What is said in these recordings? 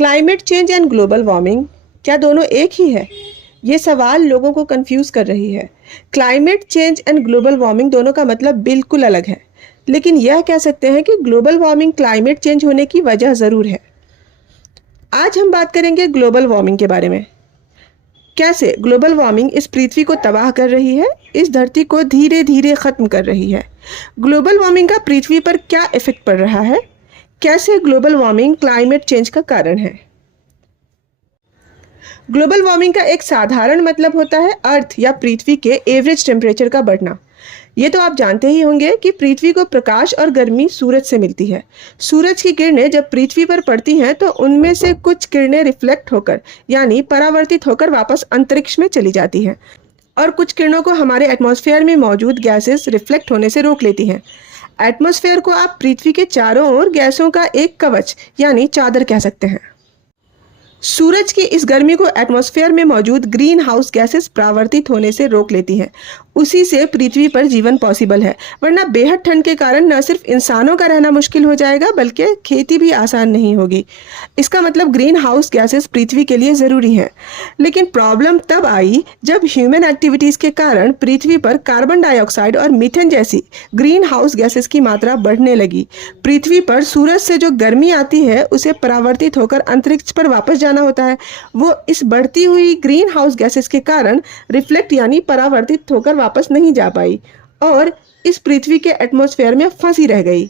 Climate change and global warming क्या दोनों एक ही है? ये सवाल लोगों को कंफ्यूज कर रही है। Climate change and global warming दोनों का मतलब बिल्कुल अलग है, लेकिन यह कह सकते हैं कि ग्लोबल वार्मिंग क्लाइमेट चेंज होने की वजह ज़रूर है। आज हम बात करेंगे ग्लोबल वार्मिंग के बारे में। कैसे ग्लोबल वार्मिंग इस पृथ्वी को तबाह कर रही है, इस धरती को धीरे धीरे ख़त्म कर रही है। ग्लोबल वार्मिंग का पृथ्वी पर क्या इफेक्ट पड़ रहा है, कैसे ग्लोबल वार्मिंग क्लाइमेट चेंज का कारण है। ग्लोबल वार्मिंग का एक साधारण मतलब होता है अर्थ या पृथ्वी के एवरेज टेम्परेचर का बढ़ना। ये तो आप जानते ही होंगे कि पृथ्वी को प्रकाश और गर्मी सूरज से मिलती है। सूरज की किरणें जब पृथ्वी पर पड़ती हैं तो उनमें से कुछ किरणें रिफ्लेक्ट होकर यानी परावर्तित होकर वापस अंतरिक्ष में चली जाती हैं और कुछ किरणों को हमारे एटमॉस्फेयर में मौजूद गैसेस रिफ्लेक्ट होने से रोक लेती हैं। एटमॉस्फेयर को आप पृथ्वी के चारों ओर गैसों का एक कवच यानी चादर कह सकते हैं। सूरज की इस गर्मी को एटमॉस्फेयर में मौजूद ग्रीन हाउस गैसेस परावर्तित होने से रोक लेती हैं। उसी से पृथ्वी पर जीवन पॉसिबल है, वरना बेहद ठंड के कारण न सिर्फ इंसानों का रहना मुश्किल हो जाएगा बल्कि खेती भी आसान नहीं होगी। इसका मतलब ग्रीन हाउस गैसेस पृथ्वी के लिए ज़रूरी हैं। लेकिन प्रॉब्लम तब आई जब ह्यूमन एक्टिविटीज़ के कारण पृथ्वी पर कार्बन डाइऑक्साइड और मीथेन जैसी ग्रीन हाउस गैसेस की मात्रा बढ़ने लगी। पृथ्वी पर सूरज से जो गर्मी आती है उसे परावर्तित होकर अंतरिक्ष पर वापस जाना होता है। वो इस बढ़ती हुई ग्रीन हाउस गैसेस के कारण रिफ्लेक्ट यानी परावर्तित होकर वापस नहीं जा पाई और इस पृथ्वी के एटमॉस्फेयर में फंसी रह गई।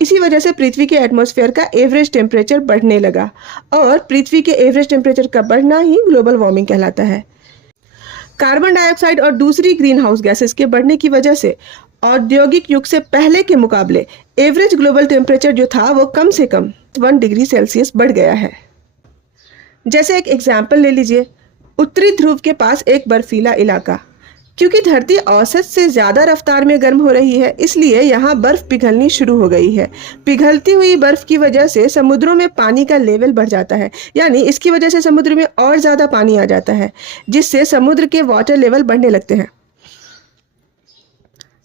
इसी वजह से पृथ्वी के एटमॉस्फेयर का एवरेज टेम्परेचर बढ़ने लगा और पृथ्वी के एवरेज टेम्परेचर का बढ़ना ही ग्लोबल वार्मिंग कहलाता है। कार्बन डाइऑक्साइड और दूसरी ग्रीन हाउस गैसेस के बढ़ने की वजह से औद्योगिक युग से पहले के मुकाबले एवरेज ग्लोबल टेम्परेचर जो था वो कम से कम 1 डिग्री सेल्सियस बढ़ गया है। जैसे एक एग्जाम्पल ले लीजिए, उत्तरी ध्रुव के पास एक बर्फीला इलाका। क्योंकि धरती औसत से ज़्यादा रफ्तार में गर्म हो रही है, इसलिए यहाँ बर्फ़ पिघलनी शुरू हो गई है। पिघलती हुई बर्फ़ की वजह से समुद्रों में पानी का लेवल बढ़ जाता है, यानी इसकी वजह से समुद्र में और ज़्यादा पानी आ जाता है, जिससे समुद्र के वाटर लेवल बढ़ने लगते हैं।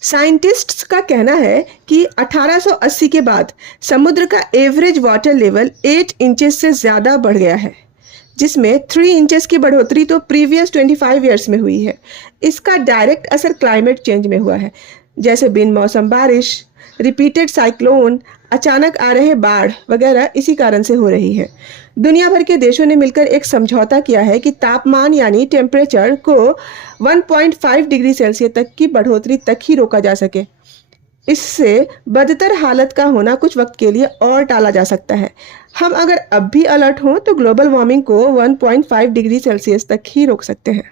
साइंटिस्ट्स का कहना है कि 1880 के बाद समुद्र का एवरेज वाटर लेवल 8 इंचेस से ज़्यादा बढ़ गया है, जिसमें 3 इंचेस की बढ़ोतरी तो प्रीवियस 25 ईयर्स में हुई है। इसका डायरेक्ट असर क्लाइमेट चेंज में हुआ है, जैसे बिन मौसम बारिश, रिपीटेड साइक्लोन, अचानक आ रहे बाढ़ वगैरह इसी कारण से हो रही है। दुनिया भर के देशों ने मिलकर एक समझौता किया है कि तापमान यानी टेम्परेचर को 1.5 डिग्री सेल्सियस तक की बढ़ोतरी तक ही रोका जा सके। इससे बदतर हालत का होना कुछ वक्त के लिए और टाला जा सकता है। हम अगर अब भी अलर्ट हों तो ग्लोबल वार्मिंग को 1.5 डिग्री सेल्सियस तक ही रोक सकते हैं।